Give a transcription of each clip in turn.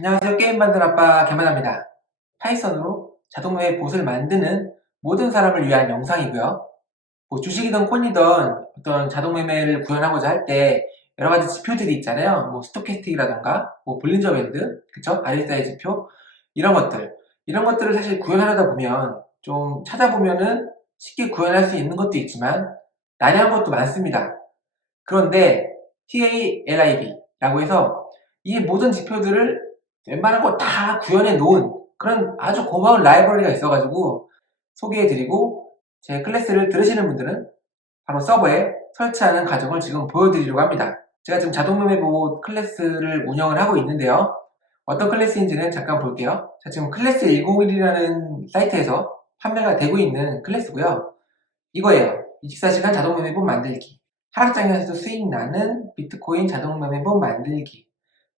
안녕하세요. 게임 만든 아빠 개만합니다. 파이썬으로 자동화의 봇을 만드는 모든 사람을 위한 영상이고요. 뭐 주식이든 코인이든 어떤 자동 매매를 구현하고자 할 때 여러 가지 지표들이 있잖아요. 뭐 스토캐스틱이라던가 뭐 볼린저 밴드, 그쵸? RSI 지표 이런 것들을 사실 구현하려다 보면 좀 찾아보면은 쉽게 구현할 수 있는 것도 있지만 난해한 것도 많습니다. 그런데 TALIB라고 해서 이 모든 지표들을 웬만한 거 다 구현해 놓은 그런 아주 고마운 라이브러리가 있어가지고 소개해드리고, 제 클래스를 들으시는 분들은 바로 서버에 설치하는 과정을 지금 보여드리려고 합니다. 제가 지금 자동매매봇 클래스를 운영을 하고 있는데요. 어떤 클래스인지는 잠깐 볼게요. 자, 지금 클래스 101이라는 사이트에서 판매가 되고 있는 클래스고요. 이거예요. 24시간 자동매매봇 만들기. 하락장에서도 수익 나는 비트코인 자동매매봇 만들기.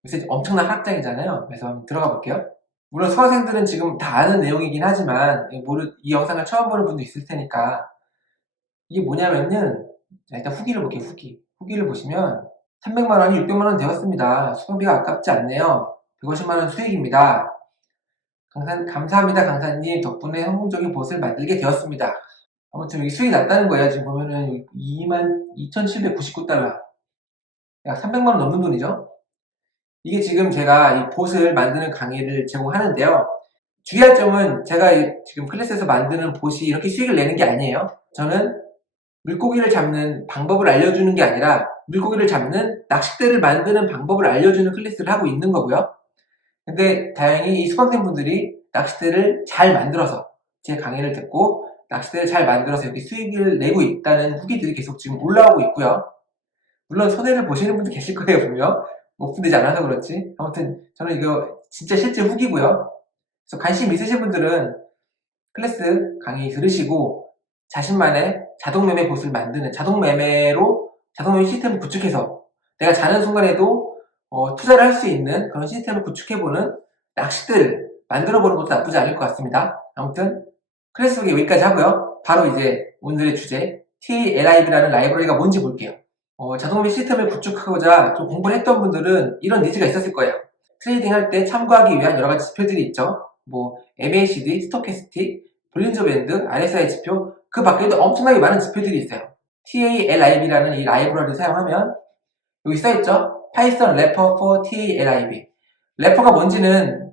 요새 엄청난 하락장이잖아요. 그래서 한번 들어가 볼게요. 물론 수강생들은 지금 다 아는 내용이긴 하지만 이 영상을 처음 보는 분도 있을 테니까, 이게 뭐냐면은, 자, 일단 후기를 볼게요. 후기를 보시면 300만원이 600만원 되었습니다. 수강비가 아깝지 않네요. 150만원 수익입니다. 감사합니다 강사님, 덕분에 성공적인 봇을 만들게 되었습니다. 아무튼 여기 수익이 났다는 거예요. 지금 보면은 22,799달러, 약 300만원 넘는 돈이죠. 이게 지금 제가 이 봇을 만드는 강의를 제공하는데요. 주의할 점은, 제가 지금 클래스에서 만드는 봇이 이렇게 수익을 내는 게 아니에요. 저는 물고기를 잡는 방법을 알려주는 게 아니라 물고기를 잡는 낚싯대를 만드는 방법을 알려주는 클래스를 하고 있는 거고요. 근데 다행히 이 수강생분들이 낚싯대를 잘 만들어서, 제 강의를 듣고 낚싯대를 잘 만들어서 이렇게 수익을 내고 있다는 후기들이 계속 지금 올라오고 있고요. 물론 손해를 보시는 분도 계실 거예요, 분명. 오픈되지 않아서 그렇지. 아무튼 저는 이거 진짜 실제 후기고요. 그래서 관심 있으신 분들은 클래스 강의 들으시고 자신만의 자동매매 봇을 만드는, 자동매매 시스템을 구축해서 내가 자는 순간에도 투자를 할 수 있는 그런 시스템을 구축해보는 낚싯대를 만들어보는 것도 나쁘지 않을 것 같습니다. 아무튼 클래스 소개 여기까지 하고요. 바로 이제 오늘의 주제 TLIB라는 라이브러리가 뭔지 볼게요. 자동매매 시스템을 구축하고자 좀 공부를 했던 분들은 이런 니즈가 있었을 거예요. 트레이딩 할 때 참고하기 위한 여러 가지 지표들이 있죠. 뭐 MACD, 스토캐스틱, 볼린저 밴드, RSI 지표, 그 밖에도 엄청나게 많은 지표들이 있어요. TALIB라는 이 라이브러리를 사용하면 여기 써있죠? Python Wrapper for TALIB. 래퍼가 뭔지는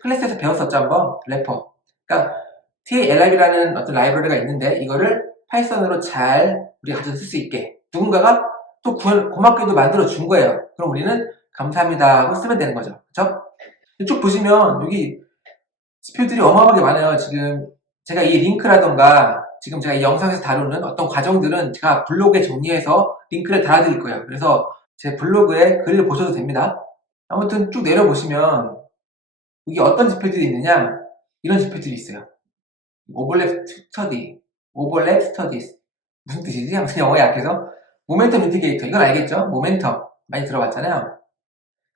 클래스에서 배웠었죠, 한번. 래퍼. 그러니까 TALIB라는 어떤 라이브러리가 있는데 이거를 파이썬으로 잘 우리가 가져서 쓸 수 있게 누군가가 또 고맙게도 만들어 준 거예요. 그럼 우리는 감사합니다 하고 쓰면 되는 거죠. 그쵸? 쭉 보시면 여기 지표들이 어마어마하게 많아요. 지금 제가 이 링크라던가 지금 제가 이 영상에서 다루는 어떤 과정들은 제가 블로그에 정리해서 링크를 달아드릴 거예요. 그래서 제 블로그에 글을 보셔도 됩니다. 아무튼 쭉 내려보시면 이게 어떤 지표들이 있느냐, 이런 지표들이 있어요. 오버랩 스터디, 오버랩 스터디스, 무슨 뜻이지? 아무튼 영어에 약해서 모멘텀 인디케이터, 이건 알겠죠? 모멘텀 많이 들어봤잖아요.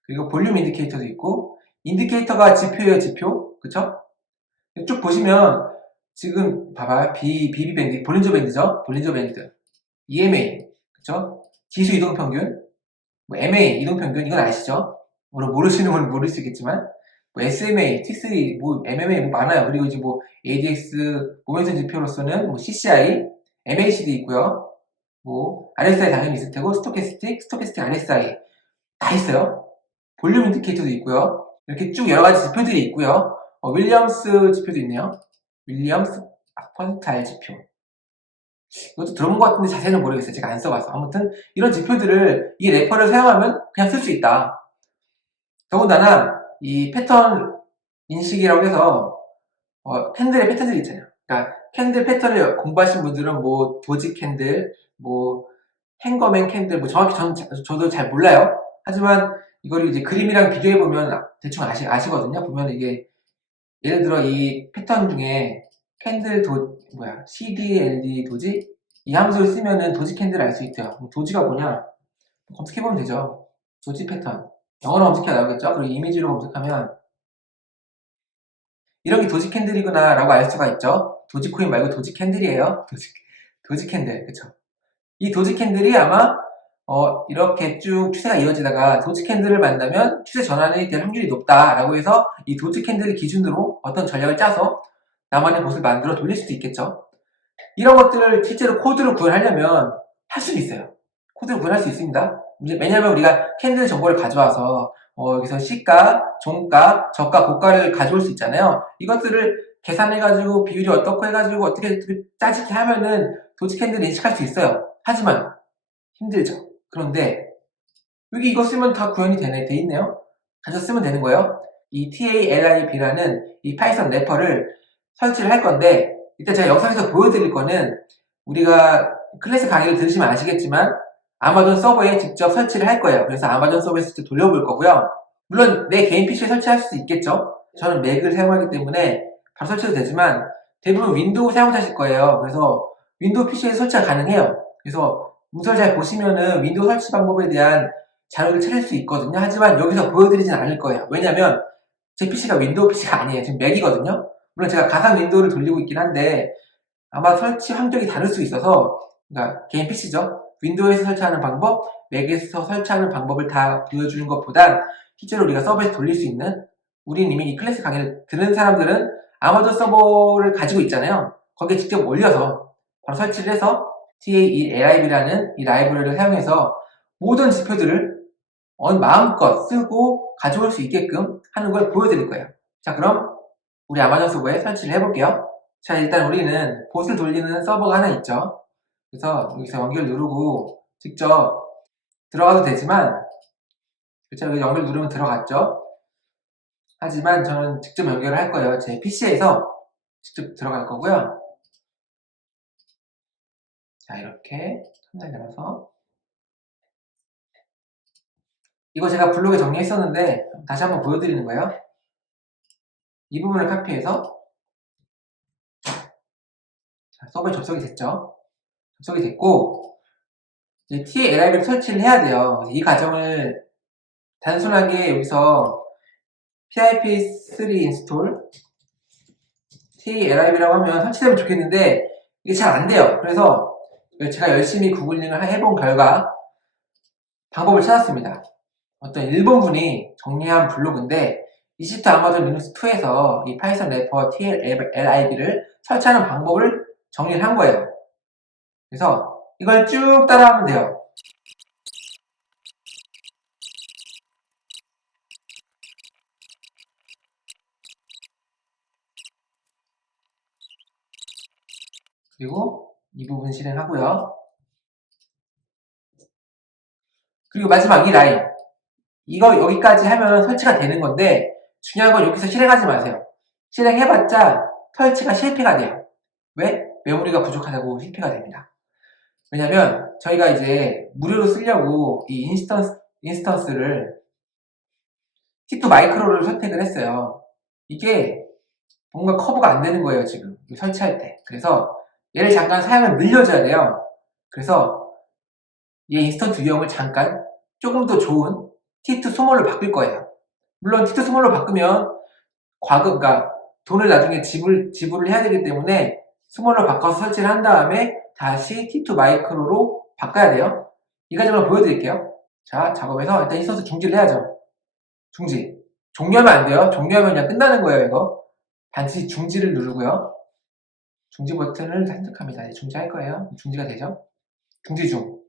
그리고 볼륨 인디케이터도 있고, 인디케이터가 지표예요, 지표. 그쵸? 쭉 보시면 지금 봐봐요. BB 밴드, 볼린저 밴드죠? 볼린저 밴드. EMA, 그쵸? 지수 이동평균, 뭐 MA 이동평균, 이건 아시죠? 물론 모르시는 분은 모르시겠지만, 뭐 SMA, T3, 뭐 MMA 뭐 많아요. 그리고 이제 뭐 ADX 모멘텀 지표로서는 뭐 CCI, MACD 있고요. 뭐 RSI 당연히 있을 테고, 스토캐스틱 RSI 다 있어요. 볼륨 인디케이터도 있고요. 이렇게 쭉 여러 가지 지표들이 있고요. 윌리엄스 지표도 있네요. 윌리엄스 퍼센타일 지표. 이것도 들어본 것 같은데 자세히는 모르겠어요. 제가 안 써봐서. 아무튼 이런 지표들을 이 래퍼를 사용하면 그냥 쓸 수 있다. 더군다나 이 패턴 인식이라고 해서 캔들의 패턴들이 있잖아요. 그러니까 캔들 패턴을 공부하신 분들은 뭐 도지 캔들, 뭐 행거맨 캔들, 뭐 정확히 저도 잘 몰라요. 하지만 이걸 이제 그림이랑 비교해보면 대충 아시거든요. 보면 이게 예를 들어 이 패턴 중에 캔들 CDLD 도지? 이 함수를 쓰면은 도지 캔들을 알 수 있대요. 도지가 뭐냐? 검색해보면 되죠. 도지 패턴. 영어로 검색해 나오겠죠? 그리고 이미지로 검색하면 이런 게 도지 캔들이구나 라고 알 수가 있죠. 도지코인 말고 도지 캔들이에요. 도지 캔들. 그쵸? 이 도지 캔들이 아마 이렇게 쭉 추세가 이어지다가 도지 캔들을 만나면 추세 전환이 될 확률이 높다라고 해서 이 도지 캔들을 기준으로 어떤 전략을 짜서 나만의 곳을 만들어 돌릴 수도 있겠죠. 이런 것들을 실제로 코드로 구현하려면 할 수는 있어요. 코드로 구현할 수 있습니다. 왜냐하면 우리가 캔들 정보를 가져와서 여기서 시가, 종가, 저가, 고가를 가져올 수 있잖아요. 이것들을 계산해가지고 비율이 어떻게 해가지고 어떻게 짜집게 하면은 도지 캔들을 인식할 수 있어요. 하지만 힘들죠. 그런데 여기 이거 쓰면 다 구현이 돼 있네요. 가져 쓰면 되는 거예요. 이 TALIB라는 이 파이썬 래퍼를 설치를 할 건데, 일단 제가 영상에서 보여드릴 거는 우리가 클래스 강의를 들으시면 아시겠지만 아마존 서버에 직접 설치를 할 거예요. 그래서 아마존 서버에서 직접 돌려볼 거고요. 물론 내 개인 PC에 설치할 수 있겠죠. 저는 맥을 사용하기 때문에 바로 설치도 되지만 대부분 윈도우 사용자실 거예요. 그래서 윈도우 PC에 설치가 가능해요. 그래서 문서를 잘 보시면은 윈도우 설치 방법에 대한 자료를 찾을 수 있거든요. 하지만 여기서 보여드리진 않을 거예요. 왜냐면 제 PC가 윈도우 PC가 아니에요. 지금 맥이거든요. 물론 제가 가상 윈도우를 돌리고 있긴 한데 아마 설치 환경이 다를 수 있어서, 그러니까 개인 PC죠. 윈도우에서 설치하는 방법, 맥에서 설치하는 방법을 다 보여주는 것보단 실제로 우리가 서버에서 돌릴 수 있는, 우리는 이미 이 클래스 강의를 듣는 사람들은 아마존 서버를 가지고 있잖아요. 거기에 직접 올려서 바로 설치를 해서 TALIB라는 이 라이브러리를 사용해서 모든 지표들을 마음껏 쓰고 가져올 수 있게끔 하는 걸 보여드릴 거예요. 자, 그럼 우리 아마존 서버에 설치를 해볼게요. 자, 일단 우리는 봇을 돌리는 서버가 하나 있죠. 그래서 여기서 연결 누르고 직접 들어가도 되지만, 그렇죠? 여기 연결 누르면 들어갔죠. 하지만 저는 직접 연결을 할 거예요. 제 PC에서 직접 들어갈 거고요. 자, 이렇게 첨단 열어서, 이거 제가 블로그에 정리했었는데 다시 한번 보여드리는 거예요. 이 부분을 카피해서, 자, 서버에 접속이 됐죠. 접속이 됐고 이제 TLIB를 설치를 해야 돼요. 이 과정을 단순하게 여기서 pip3 install TLIB라고 하면 설치되면 좋겠는데 이게 잘 안 돼요. 그래서 제가 열심히 구글링을 해본 결과 방법을 찾았습니다. 어떤 일본 분이 정리한 블로그인데 이집트 아마존 리눅스 2에서 이 파이썬 래퍼 TLIB를 설치하는 방법을 정리를 한 거예요. 그래서 이걸 쭉 따라하면 돼요. 그리고 이 부분 실행하고요. 그리고 마지막 이 라인, 이거 여기까지 하면 설치가 되는 건데 중요한 건 여기서 실행하지 마세요. 실행해봤자 설치가 실패가 돼요. 왜? 메모리가 부족하다고 실패가 됩니다. 왜냐면 저희가 이제 무료로 쓰려고 이 인스턴스를 T2 마이크로를 선택을 했어요. 이게 뭔가 커버가 안 되는 거예요, 지금 설치할 때. 그래서 얘를 잠깐 사용을 늘려줘야 돼요. 그래서 얘 인스턴트 유형을 잠깐 조금 더 좋은 T2 스몰로 바꿀 거예요. 물론 T2 스몰로 바꾸면 그러니까 돈을 나중에 지불을 해야 되기 때문에 스몰로 바꿔서 설치를 한 다음에 다시 T2 마이크로로 바꿔야 돼요. 이 과정을 보여드릴게요. 자, 작업에서 일단 인스턴스 중지를 해야죠. 중지. 종료하면 안 돼요. 종료하면 그냥 끝나는 거예요, 이거. 반드시 중지를 누르고요. 중지 버튼을 선택합니다. 네, 중지할 거예요. 중지가 되죠. 중지 중.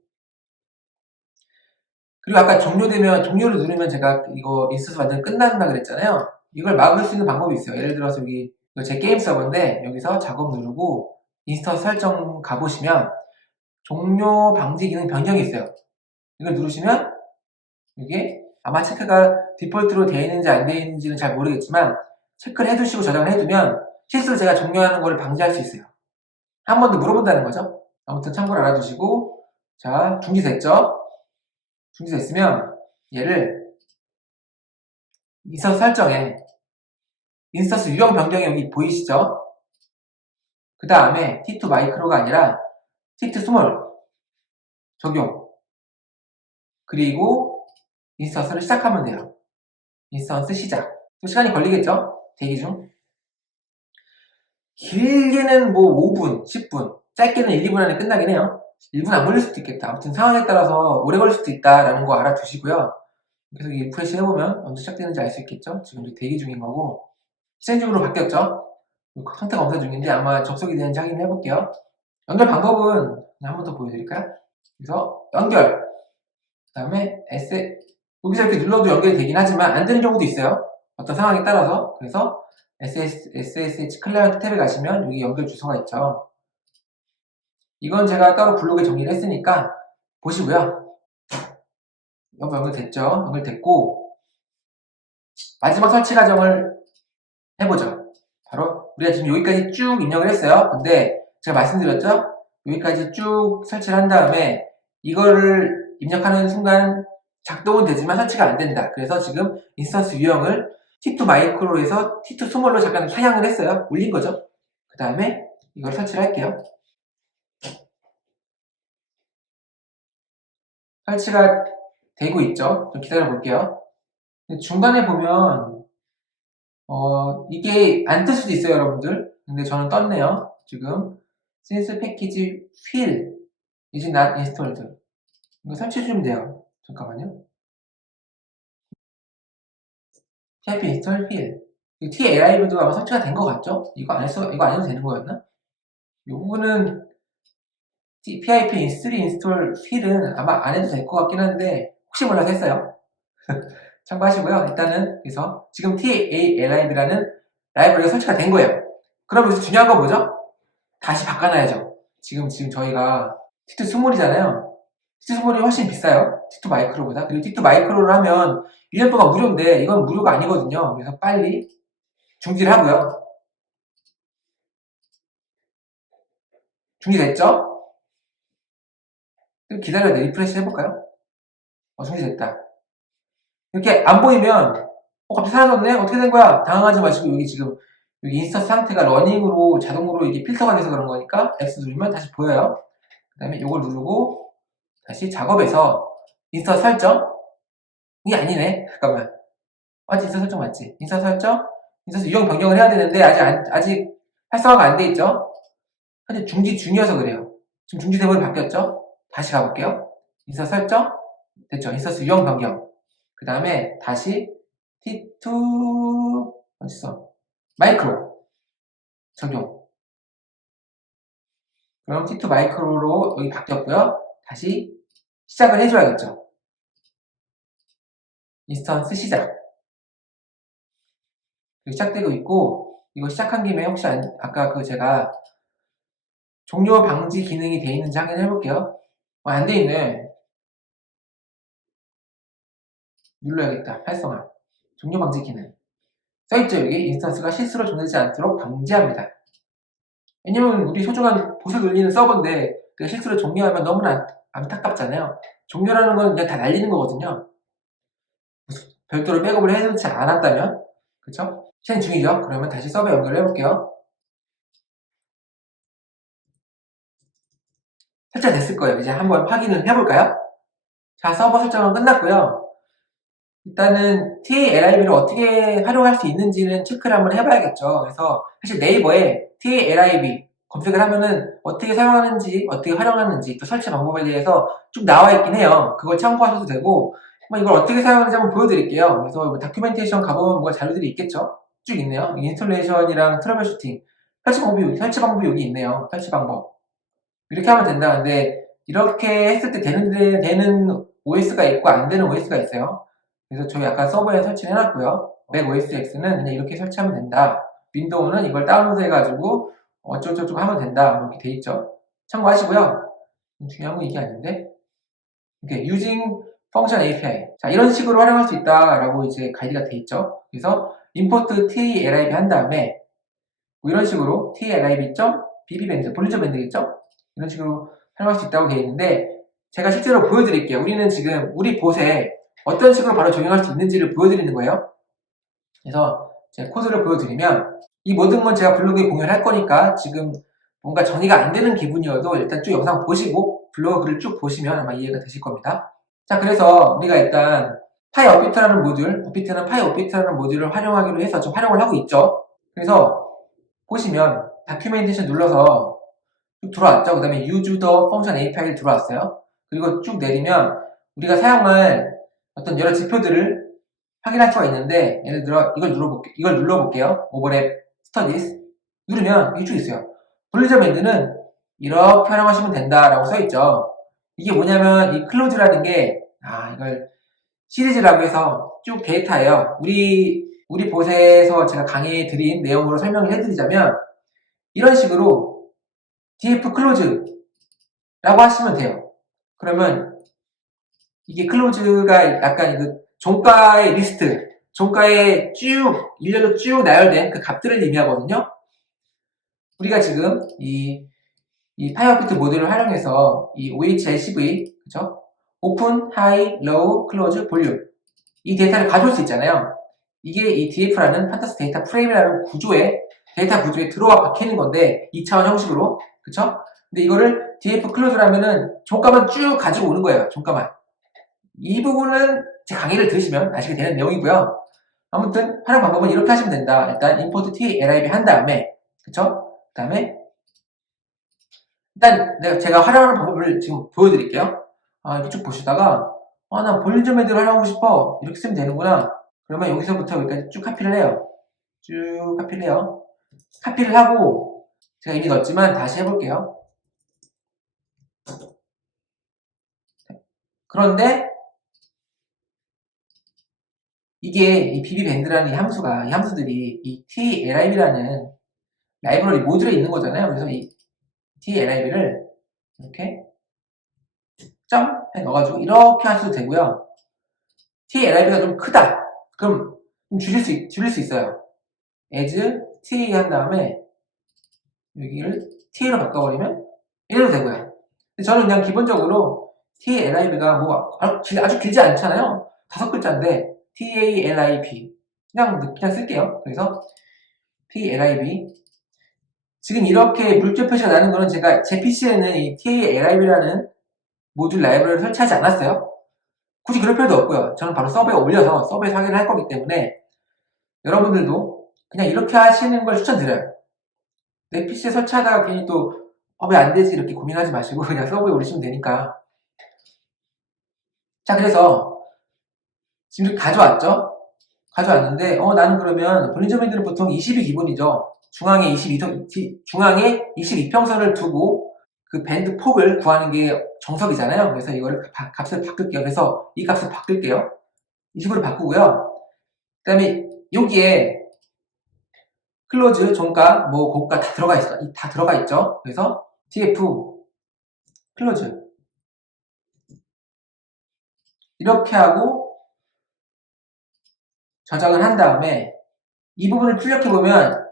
그리고 아까 종료되면, 종료를 누르면 제가 이거 인스턴스 완전 끝난다 그랬잖아요. 이걸 막을 수 있는 방법이 있어요. 예를 들어서 여기 제 게임 서버인데 여기서 작업 누르고 인스턴스 설정 가보시면 종료 방지 기능 변경이 있어요. 이걸 누르시면 이게 아마 체크가 디폴트로 되어 있는지 안 되어 있는지는 잘 모르겠지만 체크를 해두시고 저장을 해두면 실수로 제가 종료하는 거를 방지할 수 있어요. 한 번 더 물어본다는 거죠. 아무튼 참고로 알아두시고, 자, 중지됐죠? 중지됐으면 얘를 인스턴스 설정에 인스턴스 유형 변경이 여기 보이시죠? 그 다음에 T2 마이크로가 아니라 T2 스몰 적용, 그리고 인스턴스를 시작하면 돼요. 인스턴스 시작. 좀 시간이 걸리겠죠? 대기 중. 길게는 뭐 5분, 10분, 짧게는 1, 2분 안에 끝나긴 해요. 1분 안 걸릴 수도 있겠다. 아무튼 상황에 따라서 오래 걸릴 수도 있다라는 거 알아두시고요. 계속 리프레시 해보면 언제 시작되는지 알 수 있겠죠? 지금 대기 중인 거고 실행 중으로 바뀌었죠? 상태 검사 중인데 아마 접속이 되는지 확인해 볼게요. 연결 방법은 그냥 한 번 더 보여드릴까요? 그래서 연결 그 다음에 여기서 이렇게 눌러도 연결이 되긴 하지만 안 되는 경우도 있어요. 어떤 상황에 따라서. 그래서 SSH 클라이언트 탭에 가시면 여기 연결 주소가 있죠. 이건 제가 따로 블로그에 정리를 했으니까 보시고요. 연결됐죠? 연결됐고 마지막 설치 과정을 해보죠. 바로 우리가 지금 여기까지 쭉 입력을 했어요. 근데 제가 말씀드렸죠? 여기까지 쭉 설치를 한 다음에 이거를 입력하는 순간 작동은 되지만 설치가 안 된다. 그래서 지금 인스턴스 유형을 T2 마이크로에서 T2 스몰로 잠깐 사양을 했어요. 올린 거죠. 그 다음에 이걸 설치를 할게요. 설치가 되고 있죠. 좀 기다려 볼게요. 중간에 보면 이게 안 뜰 수도 있어요, 여러분들. 근데 저는 떴네요. 지금 since package file is not installed. 이거 설치해 주면 돼요. 잠깐만요. pip install file. TLIV도 아마 설치가 된 것 같죠? 이거 안 해도 되는 거였나? 이 부분은 pip install file은 아마 안 해도 될 것 같긴 한데 혹시 몰라서 했어요. 참고하시고요. 일단은 그래서 지금 TALIV라는 라이브러리가 설치가 된 거예요. 그럼 여기서 중요한 건 뭐죠? 다시 바꿔놔야죠. 지금 저희가 T2 스몰이잖아요. T2 스몰이 훨씬 비싸요. T2 마이크로보다. 그리고 T2 마이크로를 하면 1년 동안 무료인데 이건 무료가 아니거든요. 그래서 빨리 중지를 하고요. 중지됐죠? 기다려야 돼. 리프레시 해볼까요? 중지됐다. 이렇게 안 보이면 갑자기 사라졌네? 어떻게 된 거야? 당황하지 마시고 여기 지금 여기 인스턴스 상태가 러닝으로 자동으로 이게 필터가 돼서 그런 거니까 X 누르면 다시 보여요. 그 다음에 이걸 누르고 다시 작업에서 인스턴스 설정 이게 아니네. 잠깐만. 맞지? 인스턴스 설정 맞지? 인스턴스 설정? 인스턴스 유형 변경을 해야 되는데 아직 활성화가 안 돼 있죠? 현재 중지 중이어서 그래요. 지금 중지 대목이 바뀌었죠? 다시 가볼게요. 인스턴스 설정 됐죠? 인스턴스 유형 변경 그 다음에 다시 T2 어딨어? 마이크로 적용. 그럼 T2 마이크로로 여기 바뀌었고요. 다시 시작을 해줘야겠죠. 인스턴스 시작. 시작되고 있고 이거 시작한 김에 혹시 아까 제가 종료 방지 기능이 돼 있는지 확인해 볼게요. 안 돼 있네. 눌러야겠다. 활성화. 종료 방지 기능. 써있죠 여기 인스턴스가 실수로 종료되지 않도록 방지합니다. 왜냐면 우리 소중한 보수 돌리는 서버인데 그가 실수로 종료하면 너무나 안타깝잖아요. 종료라는 건 그냥 다 날리는 거거든요. 별도로 백업을 해놓지 않았다면 그쵸? 실행 중이죠. 그러면 다시 서버 연결을 해볼게요. 설정됐을 거예요. 이제 한번 확인을 해볼까요? 자, 서버 설정은 끝났고요. 일단은 TLIV를 어떻게 활용할 수 있는지는 체크를 한번 해봐야겠죠. 그래서 사실 네이버에 TLIV 검색을 하면은 어떻게 사용하는지, 어떻게 활용하는지, 또 설치 방법에 대해서 쭉 나와 있긴 해요. 그걸 참고하셔도 되고, 이걸 어떻게 사용하는지 한번 보여드릴게요. 그래서 다큐멘테이션 가보면 뭐가 자료들이 있겠죠? 쭉 있네요. 인스톨레이션이랑 트러블 슈팅. 설치 방법이 여기 있네요. 설치 방법. 이렇게 하면 된다. 근데 이렇게 했을 때 되는 OS가 있고 안 되는 OS가 있어요. 그래서 저희 아까 서버에 설치를 해놨고요. 맥 OS X는 그냥 이렇게 설치하면 된다. 윈도우는 이걸 다운로드 해가지고 어쩌고저쩌고 하면 된다. 뭐 이렇게 돼 있죠. 참고하시고요. 중요한 건 이게 아닌데 이렇게 using function API. 자, 이런 식으로 활용할 수 있다라고 이제 가이드가 돼 있죠. 그래서 import TLIB 한 다음에 뭐 이런 식으로 TLIB.bb밴드, 볼리저 밴드겠죠? 이런 식으로 활용할 수 있다고 되어 있는데 제가 실제로 보여드릴게요. 우리는 지금 우리 봇에 어떤 식으로 바로 적용할 수 있는지를 보여드리는 거예요. 그래서 제가 코드를 보여드리면 이 모든 건 제가 블로그에 공유를 할 거니까 지금 뭔가 정리가 안 되는 기분이어도 일단 쭉 영상 보시고 블로그 글을 쭉 보시면 아마 이해가 되실 겁니다. 자, 그래서 우리가 일단 파이 업비트라는 모듈, 업비트는 파이 업비트라는 모듈을 활용하기로 해서 좀 활용을 하고 있죠. 그래서 보시면 다큐멘테이션 눌러서 쭉 들어왔죠. 그 다음에 use the function API를 들어왔어요. 그리고 쭉 내리면 우리가 사용할 어떤 여러 지표들을 확인할 수가 있는데, 예를 들어 이걸 눌러볼게요. 오버랩 스터디스 누르면 이게 쭉 있어요. 블루저밴드는 이렇게 활용하시면 된다라고 써있죠. 이게 뭐냐면 이 클로즈라는 게 이걸 시리즈라고 해서 쭉 데이터예요. 우리 보세에서 제가 강의에 드린 내용으로 설명을 해드리자면 이런 식으로 df 클로즈라고 하시면 돼요. 그러면 이게 클로즈가 약간 그 종가의 리스트, 종가에 쭉 일렬로 쭉 나열된 그 값들을 의미하거든요. 우리가 지금 이 파이어비트 모듈을 활용해서 이 OHLCV, 그죠? 오픈, 하이, 로우, 클로즈, 볼륨 이 데이터를 가져올 수 있잖아요. 이게 이 DF라는 판타스 데이터 프레임이라는 데이터 구조에 들어와 박히는 건데 2차원 형식으로, 그쵸? 근데 이거를 DF 클로즈라면은 종가만 쭉 가지고 오는 거예요. 종가만. 이 부분은 제 강의를 들으시면 아시게 되는 내용이고요. 아무튼 활용 방법은 이렇게 하시면 된다. 일단 import t-lib 한 다음에, 그쵸? 그 다음에 일단 제가 활용하는 방법을 지금 보여드릴게요. 이렇게 쭉 보시다가 나 볼륨저밴드를 활용하고 싶어 이렇게 쓰면 되는구나. 그러면 여기서부터 여기까지 쭉 카피를 해요. 쭉 카피를 해요. 카피를 하고 제가 이미 넣었지만 다시 해볼게요. 그런데 이게 이 bb밴드라는 이 함수들이 이 t-lib라는 라이브러리 모듈에 있는 거잖아요. 그래서 이 t-lib를 이렇게 점 해 넣어가지고 이렇게 하셔도 되고요. t-lib가 좀 크다. 그럼 좀 줄일 수 있어요. as t 한 다음에 여기를 t로 바꿔버리면 이래도 되고요. 근데 저는 그냥 기본적으로 t-lib가 뭐 아주 길지 않잖아요. 5글자인데 t-a-l-i-b 그냥 쓸게요. 그래서 t-lib 지금 이렇게 물결 표시가 나는 거는 제가 제 PC에는 이 t-a-lib라는 모듈 라이브러리를 설치하지 않았어요. 굳이 그럴 필요도 없고요. 저는 바로 서버에 올려서 서버에서 확인을 할 거기 때문에 여러분들도 그냥 이렇게 하시는 걸 추천드려요. 내 PC에 설치하다가 괜히 또 왜 안 되지 이렇게 고민하지 마시고 그냥 서버에 올리시면 되니까. 자, 그래서 지금 이렇게 가져왔죠? 가져왔는데 나는 그러면 볼륨저밴드는 보통 20이 기본이죠. 중앙에 22평선을 두고 그 밴드 폭을 구하는 게 정석이잖아요. 그래서 이거를 값을 바꿀게요. 그래서 이 값을 바꿀게요. 20으로 바꾸고요. 그 다음에 여기에 클로즈, 종가, 뭐 고가 다 들어가 있죠. 그래서 tf 클로즈 이렇게 하고 저장을 한 다음에 이 부분을 출력해 보면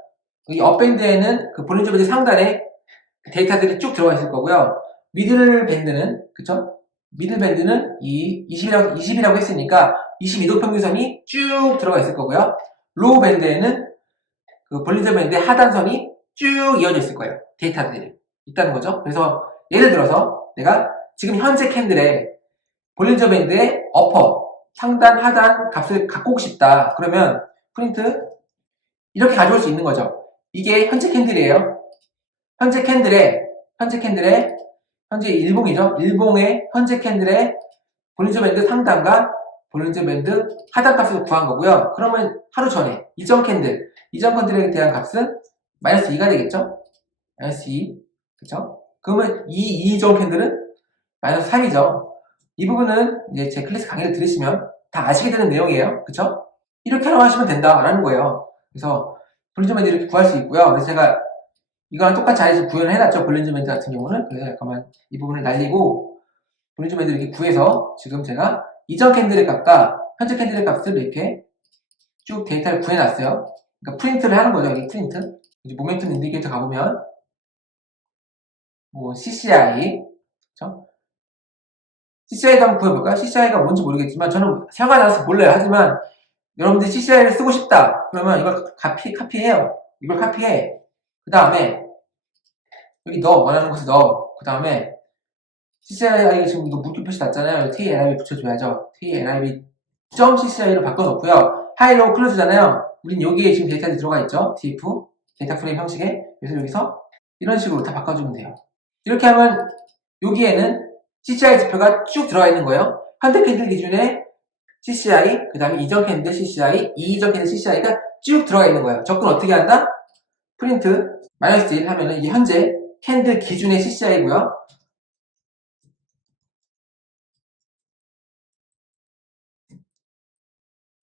이 업밴드에는 그 볼륨저밴드 상단에 데이터들이 쭉 들어가 있을 거고요. 미들 밴드는 그쵸? 미들 밴드는 이 20이라고 했으니까 22도 평균선이 쭉 들어가 있을 거고요. 로우 밴드에는 그 볼륨저밴드의 하단선이 쭉 이어져 있을 거예요. 데이터들이 있다는 거죠. 그래서 예를 들어서 내가 지금 현재 캔들에 볼륨저밴드의 어퍼, 상단, 하단 값을 갖고 오고 싶다. 그러면 프린트 이렇게 가져올 수 있는 거죠. 이게 현재 캔들이에요. 현재 일봉이죠. 일봉의 현재 캔들의 볼륨저밴드 상단과 볼륨저밴드 하단 값을 구한 거고요. 그러면 하루 전에 이전 캔들에 대한 값은 마이너스 2가 되겠죠? 마이너스 2. 그쵸? 그러면 이 이전 캔들은 마이너스 3이죠. 이 부분은 이제 제 클래스 강의를 들으시면 다 아시게 되는 내용이에요. 그쵸? 이렇게 하시면 된다라는 거예요. 그래서 볼륨저밴드 이렇게 구할 수 있고요. 그래서 제가 이거랑 똑같이 아래에서 구현을 해놨죠. 볼륨저밴드 같은 경우는. 그래서 잠깐만 이 부분을 날리고 볼륨저밴드 이렇게 구해서 지금 제가 이전 캔들의 값과 현재 캔들의 값을 이렇게 쭉 데이터를 구해놨어요. 그러니까 프린트를 하는 거죠. 이 프린트. 이제 모멘텀 인디케이터 가보면 뭐 CCI, 그렇죠? CCI도 한번 구해볼까요? CCI가 뭔지 모르겠지만 저는 사용하지 않아서 몰라요. 하지만 여러분들이 CCI를 쓰고 싶다. 그러면 이걸 카피해요. 이걸 카피해. 그 다음에 여기 원하는 곳에 넣어. 그 다음에 CCI가 지금 물결 표시 났잖아요. TLIB 붙여줘야죠. TLIB.CCI로 바꿔놓고요. 하이로우 클로즈잖아요. 우린 여기에 지금 데이터들이 들어가 있죠. df 데이터 프레임 형식에. 그래서 여기서 이런 식으로 다 바꿔주면 돼요. 이렇게 하면 여기에는 CCI 지표가 쭉 들어가 있는 거예요. 현대 캔들 기준에 CCI, 그 다음에 이전 캔들 CCI, 이전 캔들 CCI가 쭉 들어가 있는 거예요. 접근 어떻게 한다? 프린트 -1 하면은 이게 현재 캔들 기준의 CCI고요.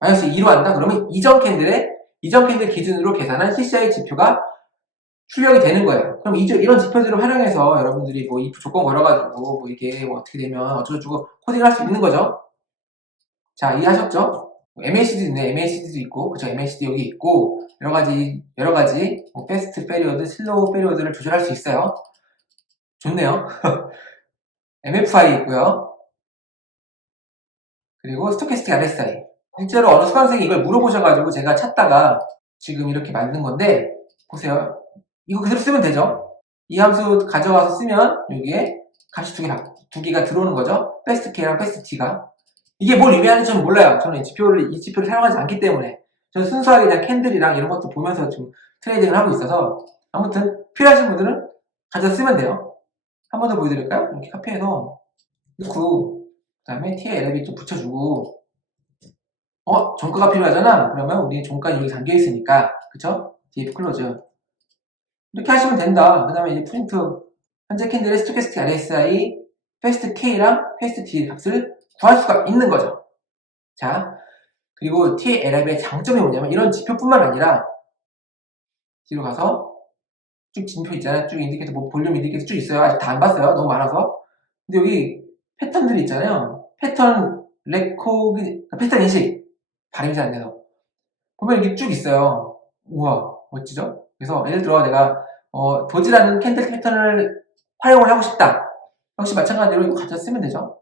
-2로 한다? 그러면 이전 캔들 기준으로 계산한 CCI 지표가 출력이 되는 거예요. 그럼 이런 지표들을 활용해서 여러분들이 뭐 if 조건 걸어가지고 뭐 이게 뭐 어떻게 되면 어쩌고저쩌고 코딩을 할 수 있는 거죠. 자, 이해하셨죠? MACD도 있네. MACD도 있고, 그쵸? MACD 여기 있고, 여러 가지, 뭐, 패스트 페리오드, 슬로우 페리오드를 조절할 수 있어요. 좋네요. MFI 있고요. 그리고 스토캐스틱 RSI. 실제로 어느 수강생이 이걸 물어보셔가지고 제가 찾다가 지금 이렇게 만든 건데, 보세요. 이거 그대로 쓰면 되죠? 이 함수 가져와서 쓰면 여기에 값이 두 개가 들어오는 거죠. 패스트 K랑 패스트 T가. 이게 뭘 의미하는지 저는 몰라요. 저는 이 지표를 사용하지 않기 때문에. 저는 순수하게 그냥 캔들이랑 이런 것도 보면서 좀 트레이딩을 하고 있어서. 아무튼, 필요하신 분들은 가져서 쓰면 돼요. 한 번 더 보여드릴까요? 이렇게 카피해서 넣고, 그 다음에 T에 LB 좀 붙여주고, 종가가 필요하잖아? 그러면 우리 종가는 여기 담겨있으니까, 그쵸? DF 클로즈. 이렇게 하시면 된다. 그 다음에 이제 프린트, 현재 캔들의 스토캐스틱 RSI, 패스트 K랑 패스트 T 값을 구할 수가 있는 거죠. 자, 그리고 TLF의 장점이 뭐냐면 이런 지표뿐만 아니라 뒤로 가서 쭉 진표 있잖아요. 쭉 인디케이터, 뭐 볼륨 인디케이터 쭉 있어요. 아직 다 안 봤어요. 너무 많아서. 근데 여기 패턴들이 있잖아요. 패턴 패턴 인식 발음이 잘 안 돼서 보면 이게 쭉 있어요. 우와, 멋지죠? 그래서 예를 들어 내가 도지라는 캔들 패턴을 활용을 하고 싶다. 역시 마찬가지로 이거 가져다 쓰면 되죠.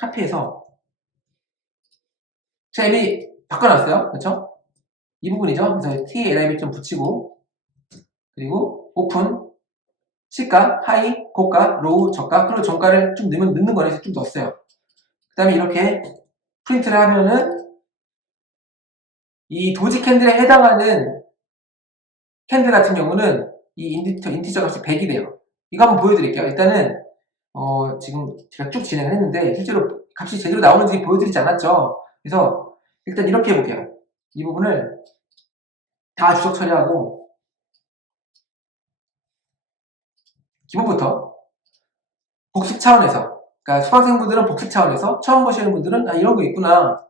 카피해서 제가 이미 바꿔놨어요. 그렇죠? 이 부분이죠. 그래서 TLIB 좀 붙이고 그리고 오픈 시가, 하이, 고가, 로우, 저가 그리고 종가를 좀 넣는 거라서 좀 넣었어요. 그 다음에 이렇게 프린트를 하면은 이 도지 캔들에 해당하는 캔들 같은 경우는 이 인티저 값이 100이 돼요. 이거 한번 보여드릴게요. 일단은 지금 제가 쭉 진행을 했는데 실제로 값이 제대로 나오는지 보여드리지 않았죠. 그래서 일단 이렇게 해볼게요. 이 부분을 다 주석 처리하고 기본부터 복습 차원에서 그러니까 수강생분들은 복습 차원에서 처음 보시는 분들은 이런 거 있구나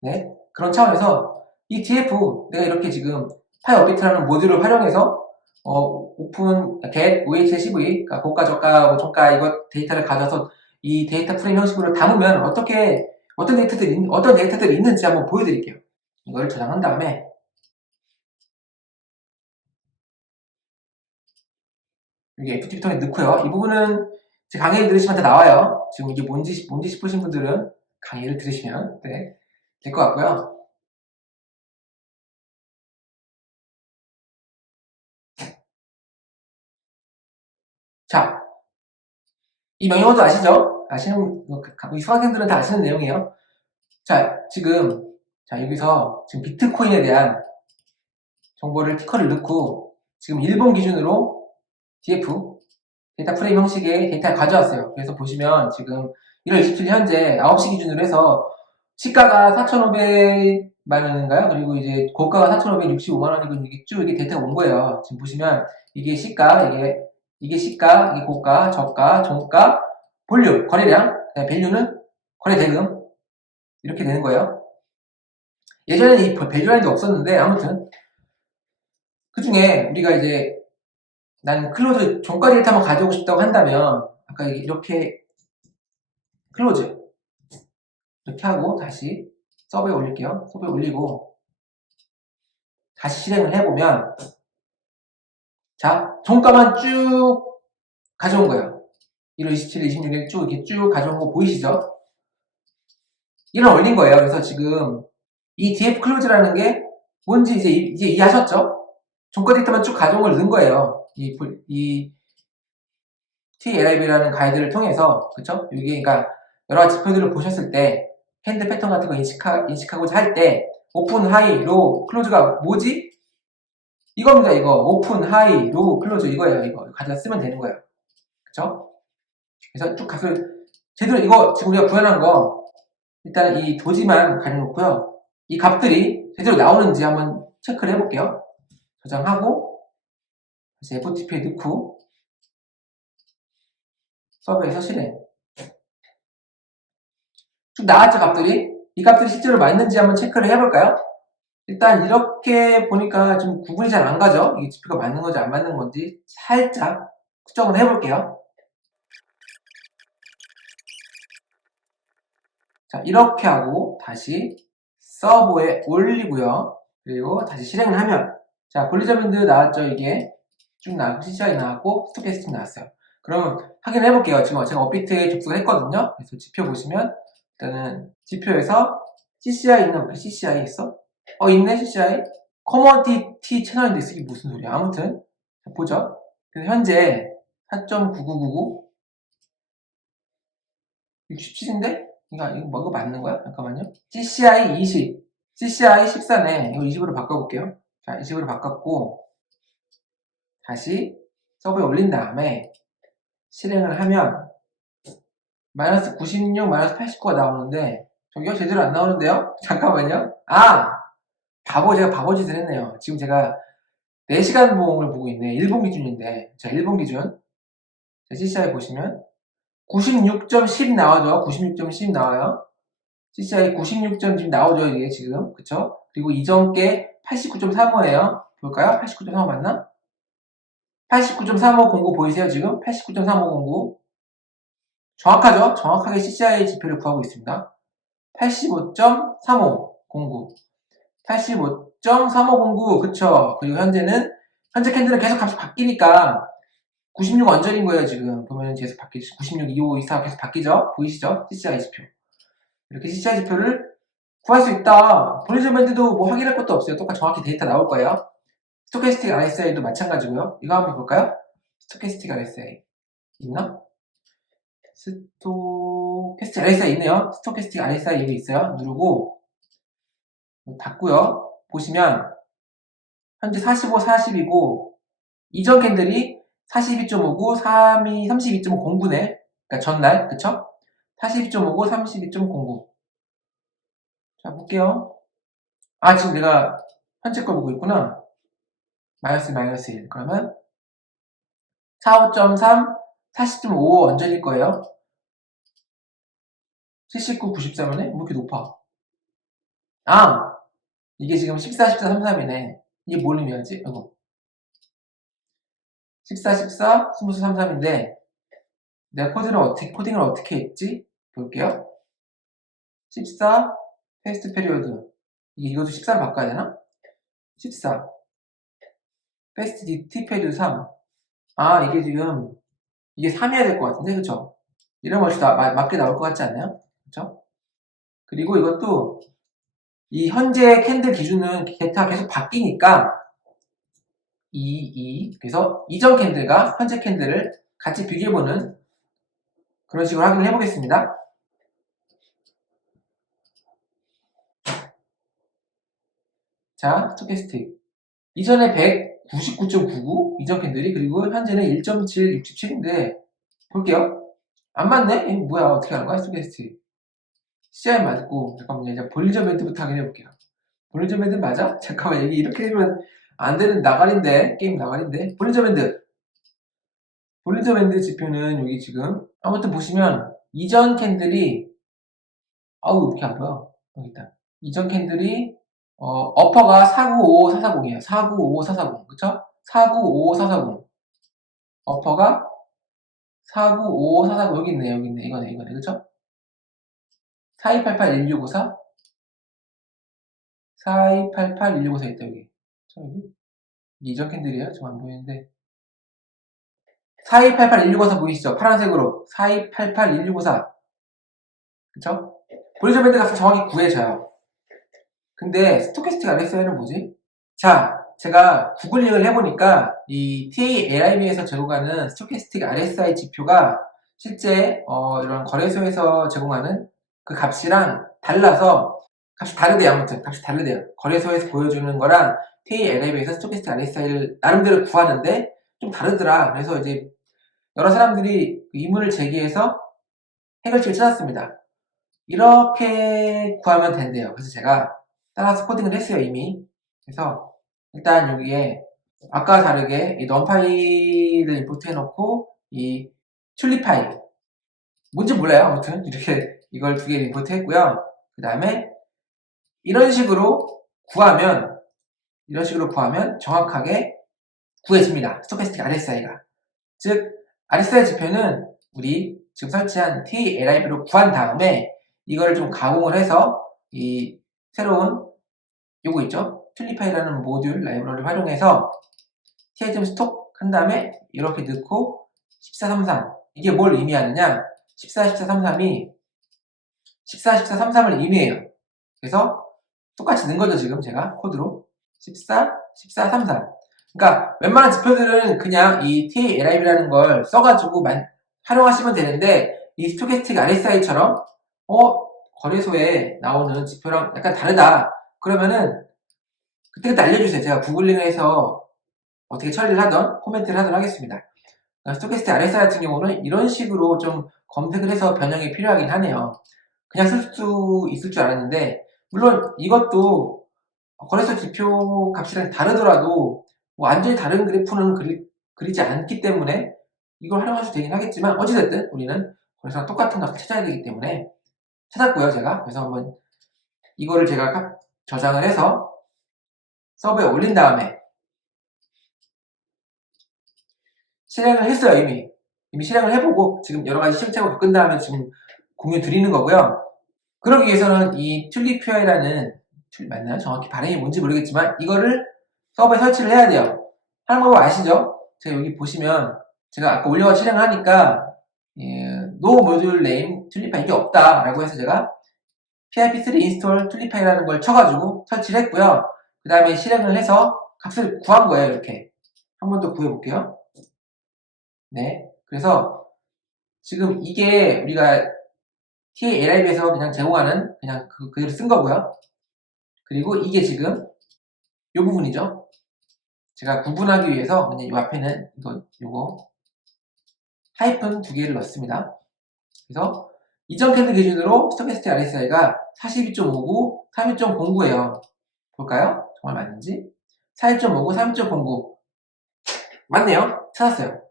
네 그런 차원에서 이 DF 내가 이렇게 지금 파이 업비트라는 모듈을 활용해서 오픈 get OHCV 그러니까 고가 저가 뭐 종가 이거 데이터를 가져서 이 데이터 프레임 형식으로 담으면 어떤 데이터들이 있는지 한번 보여드릴게요. 이거를 저장한 다음에 여기 FTP통에 넣고요. 이 부분은 제 강의를 들으시면 다 나와요. 지금 이게 뭔지 싶으신 분들은 강의를 들으시면 될 것 같고요. 자, 이 명령어도 아시죠? 우리 수강생들은 다 아시는 내용이에요. 자, 여기서 지금 비트코인에 대한 정보를 티커를 넣고 지금 일본 기준으로 DF 데이터 프레임 형식의 데이터를 가져왔어요. 그래서 보시면 지금 1월 27일 현재 9시 기준으로 해서 시가가 4,500만 원인가요? 그리고 이제 고가가 4,565만 원이고 이게 쭉 이게 데이터가 온 거예요. 지금 보시면 이게 시가, 이게 고가, 저가, 종가, 볼륨, 거래량, 밸류는 거래대금 이렇게 되는 거예요. 예전에는 이 밸류라는 게 없었는데 아무튼 그 중에 우리가 이제 난 클로즈 종가 데이터만 가져오고 싶다고 한다면 아까 이렇게 클로즈 이렇게 하고 다시 서버에 올릴게요. 서버에 올리고 다시 실행을 해보면 자 종가만 쭉 가져온 거예요. 1월 27일, 26일 쭉 이렇게 쭉 가져온 거 보이시죠? 이런 올린 거예요. 그래서 지금 이 DF 클로즈라는 게 뭔지 이제 이해하셨죠? 종가 데이터만 쭉 가져온 걸 넣은 거예요. 이 TLIB라는 가이드를 통해서 그쵸? 이게 그러니까 여러 가지 지표들을 보셨을 때 캔들 패턴 같은 거 인식하고자 할 때 오픈, 하이, 로우, 클로즈가 뭐지? 이겁니다. 이거 오픈, 하이, 로우, 클로즈 이거예요. 이거 가져다 쓰면 되는 거예요. 그쵸? 그래서 쭉 값을 제대로 이거 지금 우리가 구현한 거 일단 이 도지만 가려놓고요. 이 값들이 제대로 나오는지 한번 체크를 해볼게요. 저장하고 다시 FTP에 넣고 서버에서 실행. 쭉 나왔죠, 값들이? 이 값들이 실제로 맞는지 한번 체크를 해볼까요? 일단 이렇게 보니까 좀 구분이 잘 안 가죠? 이게 지표가 맞는 건지 안 맞는 건지 살짝 측정을 해볼게요. 자, 이렇게 하고 다시 서버에 올리고요. 그리고 다시 실행을 하면 자, 볼리저밴드 나왔죠? 이게 쭉 나왔고 CCI 나왔고 스토캐스팅 나왔어요. 그럼 확인해 볼게요. 지금 제가 업비트에 접속을 했거든요. 그래서 지표 보시면 일단은 지표에서 CCI 있나 볼까요? CCI 있어? 있네 CCI. 커머디티 채널인데 이게 무슨 소리야? 아무튼 보죠. 그래서 현재 4.9999 67인데? 이거 뭐가 맞는 거야? 잠깐만요. CCI 20, CCI 14네. 이거 20으로 바꿔볼게요. 자, 20으로 바꿨고 다시 서버에 올린 다음에 실행을 하면 마이너스 96, 마이너스 89가 나오는데 저기요? 제대로 안 나오는데요? 잠깐만요. 제가 바보짓을 했네요. 지금 제가 4시간 봉을 보고 있네. 일본 기준인데. 자, 일본 기준. 자, CCI 보시면 96.10 나오죠. 96.10 나와요. CCI 96.10 나오죠. 이게 지금. 그쵸? 그리고 이전 게 89.35예요. 볼까요? 89.35 맞나? 89.3509 보이세요? 지금? 89.3509. 정확하죠? 정확하게 CCI 지표를 구하고 있습니다. 85.3509. 85.3509. 그쵸? 그리고 현재 캔들은 계속 값이 바뀌니까 96 언저리인 거예요, 지금. 보면 계속 바뀌죠. 96, 25, 24 계속 바뀌죠? 보이시죠? CCI 지표. 이렇게 CCI 지표를 구할 수 있다. 볼리저 밴드도 뭐 확인할 것도 없어요. 똑같이 정확히 데이터 나올 거예요. 스토캐스틱 RSI도 마찬가지고요. 이거 한번 볼까요? 스토캐스틱 RSI. 있나? 스토캐스틱 RSI 있네요. 스토캐스틱 RSI 여기 있어요. 누르고 닫고요. 보시면 현재 45, 40이고 이전 캔들이 42.59, 32.09네. 그러니까 전날, 그쵸? 42.59, 32.09. 자, 볼게요. 지금 내가 현재 걸 보고 있구나. 마이너스 1. 그러면 45.3, 40.5 언저리일 거예요. 79, 93이네? 왜 이렇게 높아? 이게 지금 14, 14, 33이네. 이게 뭘 의미하지? 14, 14, 23, 33인데 내가 코딩을 어떻게 했지? 볼게요. 14, 패스트 페리오드. 이것도 14로 바꿔야 되나? 14. 패스트 티 페리오드 3. 이게 지금, 이게 3이어야 될 것 같은데, 그쵸? 이런 것이 맞게 나올 것 같지 않나요? 그쵸? 그리고 이것도, 이 현재 캔들 기준은 데이터가 계속 바뀌니까, 그래서 이전 캔들과 현재 캔들을 같이 비교해보는 그런 식으로 확인을 해보겠습니다. 자, 스토캐스틱. 이전에 199.99 이전 캔들이 그리고 현재는 1.767인데 볼게요. 안 맞네? 뭐야 어떻게 하는 거야 스토캐스틱. CI 맞고 잠깐만요. 이제 볼리저 밴드부터 확인해 볼게요. 볼리저 밴드 맞아? 잠깐만 여기 이렇게 해주면 안 되는 나가린데 게임 나가린데 볼리저 밴드. 볼리저 밴드 지표는 여기 지금 아무튼 보시면 이전 캔들이 왜 이렇게 안 보여? 여기 있다. 이전 캔들이 어퍼가 4955-440이에요. 4955-440 그쵸? 4955-440 어퍼가 4955-440 여기 있네 이거네 그쵸? 4288-1654 4288-1654 있다 여기 여기 이전 캔들이에요? 지금 안 보이는데 4288-1654 보이시죠? 파란색으로 4288-1654 그쵸? 볼리저 밴드가 정확히 구해져요. 근데 스토캐스틱 RSI는 뭐지? 자, 제가 구글링을 해보니까 이 TALIB에서 제공하는 스토캐스틱 RSI 지표가 실제 이런 거래소에서 제공하는 그 값이랑 달라서 값이 다르대요. 아무튼 값이 다르대요. 거래소에서 보여주는 거랑 TALIB에서 스토캐스틱 RSI를 나름대로 구하는데 좀 다르더라. 그래서 이제 여러 사람들이 의문을 제기해서 해결책을 찾았습니다. 이렇게 구하면 된대요. 그래서 제가 따라서 코딩을 했어요, 이미. 그래서 일단 여기에 아까와 다르게 이 numPy를 임포트 해놓고 이 튤립파이 뭔지 몰라요. 아무튼 이렇게 이걸 두 개를 임포트 했고요. 그 다음에 이런 식으로 구하면 정확하게 구해집니다. 스토캐스틱 RSI가. 즉 RSI 지표는 우리 지금 설치한 TLIB로 구한 다음에 이걸 좀 가공을 해서 이 새로운 요거 있죠? 튤립파이라는 모듈 라이브러리를 활용해서 TI.스톡 한 다음에 이렇게 넣고 1433 이게 뭘 의미하느냐 14, 14, 33이 14, 14, 33을 의미해요. 그래서 똑같이 넣은 거죠 지금 제가 코드로 14, 14, 33 그러니까 웬만한 지표들은 그냥 이 TLIB라는 걸 써가지고 활용하시면 되는데 이 스토캐스틱 RSI처럼 거래소에 나오는 지표랑 약간 다르다 그러면은 그때그때 알려주세요. 제가 구글링을 해서 어떻게 처리를 하던 코멘트를 하도록 하겠습니다. 스토캐스틱 RSI 같은 경우는 이런 식으로 좀 검색을 해서 변형이 필요하긴 하네요. 그냥 쓸 수 있을 줄 알았는데 물론 이것도 거래소 지표 값이랑 다르더라도 완전히 다른 그래프는 그리지 않기 때문에 이걸 활용하셔도 되긴 하겠지만 어찌됐든 우리는 거래소랑 똑같은 값을 찾아야 되기 때문에 찾았고요 제가. 그래서 한번 이거를 제가 저장을 해서 서버에 올린 다음에 실행을 했어요. 이미 실행을 해보고 지금 여러가지 실체가 겪은 다음에 지금 공유 드리는 거고요. 그러기 위해서는 이 튤립QI라는 맞나요? 정확히 발음이 뭔지 모르겠지만 이거를 서버에 설치를 해야 돼요. 하는 방법 아시죠? 제가 여기 보시면 제가 아까 올려가 실행을 하니까 no module name 튤립파이 이게 없다 라고 해서 제가 pip3 install 튤립파이라는 걸 쳐가지고 설치를 했고요. 그 다음에 실행을 해서 값을 구한 거예요. 이렇게 한 번 더 구해볼게요. 네, 그래서 지금 이게 우리가 TLIB에서 그냥 제공하는 그냥 그대로 쓴 거고요. 그리고 이게 지금 이 부분이죠. 제가 구분하기 위해서 그냥 이 앞에는 요거 하이픈 두 개를 넣습니다. 그래서 이전 캔들 기준으로 스토캐스틱 RSI가 42.59, 32.09예요. 볼까요? 정말 맞는지? 41.59, 32.09 맞네요. 찾았어요.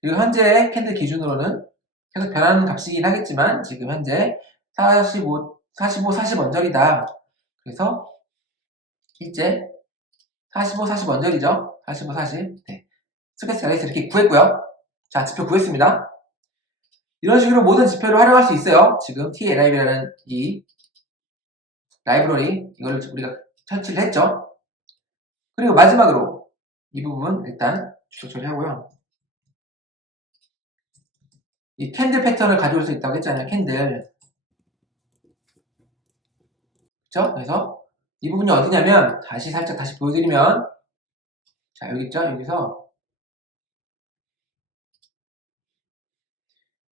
그리고 현재 캔들 기준으로는 계속 변하는 값이긴 하겠지만 지금 현재 45, 40 언저리다. 그래서 실제 45, 40 언저리죠. 45, 40. 네. 스토캐스틱 RSI 이렇게 구했고요. 자, 지표 구했습니다. 이런 식으로 모든 지표를 활용할 수 있어요. 지금 TLIB라는 이 라이브러리 이걸 우리가 설치를 했죠. 그리고 마지막으로 이 부분 일단 주소 처리하고요. 이 캔들 패턴을 가져올 수 있다고 했잖아요. 캔들. 그렇죠? 그래서 이 부분이 어디냐면 살짝 다시 보여드리면 자 여기 있죠? 여기서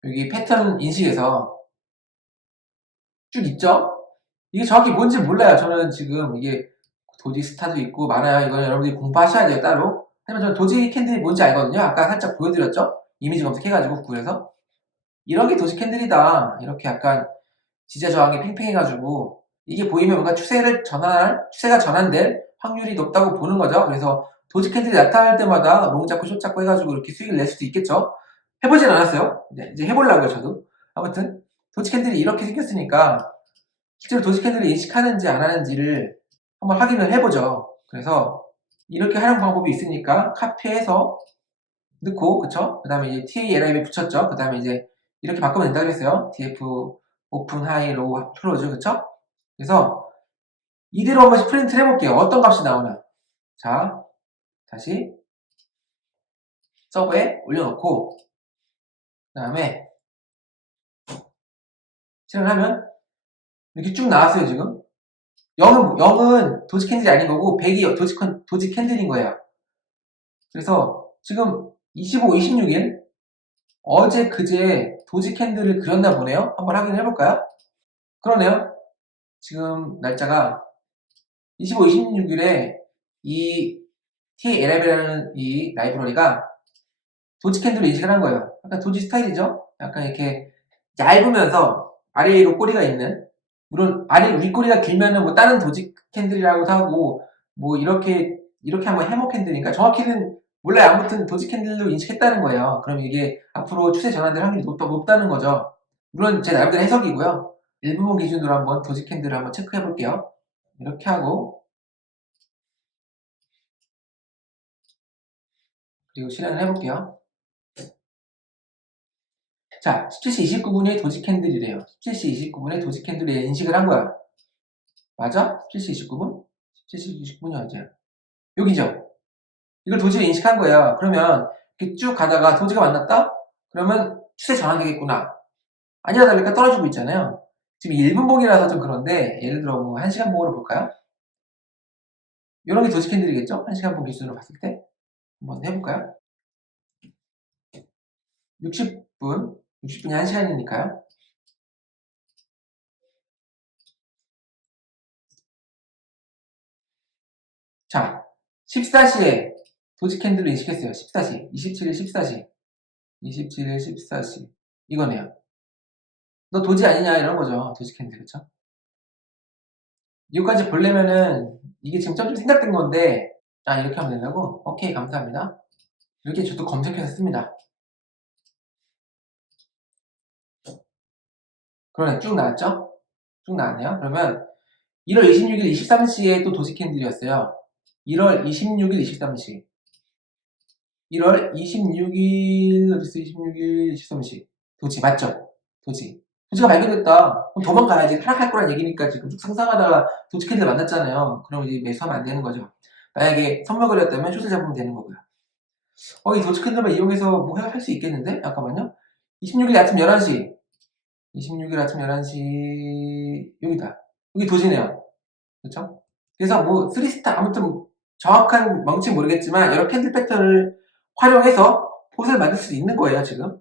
여기 패턴 인식에서 쭉 있죠? 이게 정확히 뭔지 몰라요. 저는 지금 이게 도지 스타도 있고 많아요. 이건 여러분들이 공부하셔야 돼요. 따로. 하지만 저는 도지 캔들이 뭔지 알거든요. 아까 살짝 보여드렸죠? 이미지 검색해가지고 구글에서 이런 게 도지 캔들이다. 이렇게 약간 지제 저항이 팽팽해가지고 이게 보이면 뭔가 추세가 전환될 확률이 높다고 보는 거죠. 그래서 도지 캔들이 나타날 때마다 롱 잡고 숏 잡고 해가지고 이렇게 수익을 낼 수도 있겠죠. 해보진 않았어요. 이제 해보려고요, 저도. 아무튼 도지 캔들이 이렇게 생겼으니까 실제로 도지 캔들을 인식하는지 안 하는지를 한번 확인을 해보죠. 그래서 이렇게 활용 방법이 있으니까 카피해서 넣고, 그쵸? 그 다음에 이제 TLIB에 붙였죠. 그 다음에 이제 이렇게 바꾸면 된다고 했어요. DF 오픈 하이 로우 클로즈, 그쵸? 그래서 이대로 한 번씩 프린트를 해볼게요. 어떤 값이 나오나. 자, 다시 서버에 올려놓고 그 다음에 실행하면 이렇게 쭉 나왔어요. 지금 0은 도지 캔들이 아닌 거고 100이 도지 캔들인 거예요. 그래서 지금 25, 26일 어제 그제 도지 캔들을 그렸나 보네요. 한번 확인해 볼까요? 그러네요. 지금 날짜가 25, 26일에 이 TLIB라는 이 라이브러리가 도지 캔들로 인식을 한 거예요. 약간 도지 스타일이죠? 약간 이렇게 얇으면서 아래 위로 꼬리가 있는, 물론 아래 윗꼬리가 길면은 뭐 다른 도지 캔들이라고도 하고 뭐 이렇게 하면 해머 캔들이니까 정확히는 몰라요. 아무튼 도지 캔들로 인식했다는 거예요. 그럼 이게 앞으로 추세 전환될 확률이 높다는 거죠. 물론 제 나름대로 해석이고요. 일부분 기준으로 한번 도지 캔들을 한번 체크해 볼게요. 이렇게 하고 그리고 실행을 해볼게요. 자, 17시 29분에 도지 캔들이래요. 17시 29분에 도지 캔들을 인식을 한 거야. 맞아? 17시 29분? 17시 29분이 언제야? 여기죠? 이걸 도지로 인식한 거예요. 그러면 이렇게 쭉 가다가 도지가 만났다? 그러면 추세 전환되겠구나. 아니나 다를까 떨어지고 있잖아요. 지금 1분 봉이라서 좀 그런데 예를 들어 뭐 1시간 봉으로 볼까요? 이런 게 도지 캔들이겠죠? 1시간 봉 기준으로 봤을 때. 한번 해볼까요? 60분, 60분이 1시간이니까요. 자, 14시에 도지 캔들로 인식했어요. 14시. 27일 14시. 27일 14시. 이거네요. 너 도지 아니냐? 이런 거죠. 도지 캔들, 그쵸? 이거까지 보려면은 이게 지금 좀 생각된 건데, 아, 이렇게 하면 된다고? 오케이, 감사합니다. 이렇게 저도 검색해서 씁니다. 그러네, 쭉 나왔죠? 쭉 나왔네요. 그러면 1월 26일 23시에 또 도지 캔들이었어요. 1월 26일 23시. 1월 26일, 어딨어? 26일 23시. 도지, 맞죠? 도지. 도지가 발견됐다. 그럼 도망가야지. 하락할 거란 얘기니까 지금 쭉 상상하다가 도지 캔들 만났잖아요. 그럼 이제 매수하면 안 되는 거죠. 만약에 선물 그렸다면 숏을 잡으면 되는 거고요. 이 도지 캔들만 이용해서 뭐 할 수 있겠는데? 잠깐만요. 26일 아침 11시. 26일 아침 11시. 여기다. 여기 도지네요. 그렇죠? 그래서 뭐 3스타 아무튼 정확한 명칭 모르겠지만 여러 캔들 패턴을 활용해서 폿을 만들 수 있는 거예요 지금.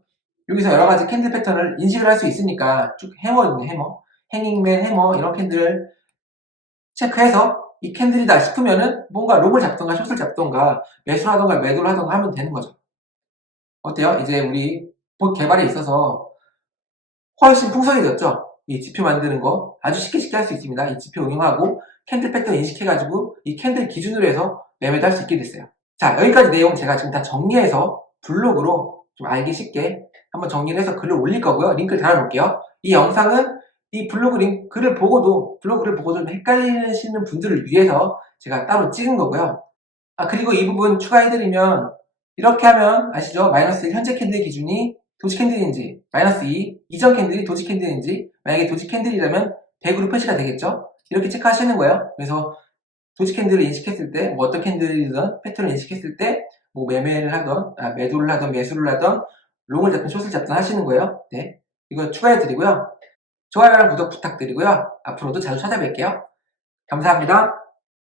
여기서 여러 가지 캔들 패턴을 인식을 할 수 있으니까 쭉 해머 있네 해머, 행잉맨 해머 이런 캔들을 체크해서 이 캔들이다 싶으면은 뭔가 롱을 잡던가 숏을 잡던가 매수를 하던가 매도를 하던가 하면 되는 거죠. 어때요? 이제 우리 봇 개발에 있어서 훨씬 풍성해졌죠? 이 지표 만드는 거 아주 쉽게 할 수 있습니다. 이 지표 응용하고 캔들 패턴 인식해가지고 이 캔들 기준으로 해서 매매도 할 수 있게 됐어요. 자, 여기까지 내용 제가 지금 다 정리해서 블로그로 좀 알기 쉽게 한번 정리를 해서 글을 올릴 거고요. 링크를 달아놓을게요. 이 영상은 이 블로그 링크를 보고도 좀 헷갈리시는 분들을 위해서 제가 따로 찍은 거고요. 그리고 이 부분 추가해드리면 이렇게 하면 아시죠? 마이너스 1 현재 캔들 기준이 도지 캔들인지 마이너스 2 이전 캔들이 도지 캔들인지 만약에 도지 캔들이라면 100으로 표시가 되겠죠? 이렇게 체크하시는 거예요. 그래서 도지 캔들을 인식했을 때 뭐 어떤 캔들이든 패턴을 인식했을 때 뭐 매매를 하던 매도를 하던 매수를 하던 롱을 잡든 숏을 잡든 하시는 거예요. 네, 이거 추가해 드리고요. 좋아요랑 구독 부탁드리고요. 앞으로도 자주 찾아뵐게요. 감사합니다.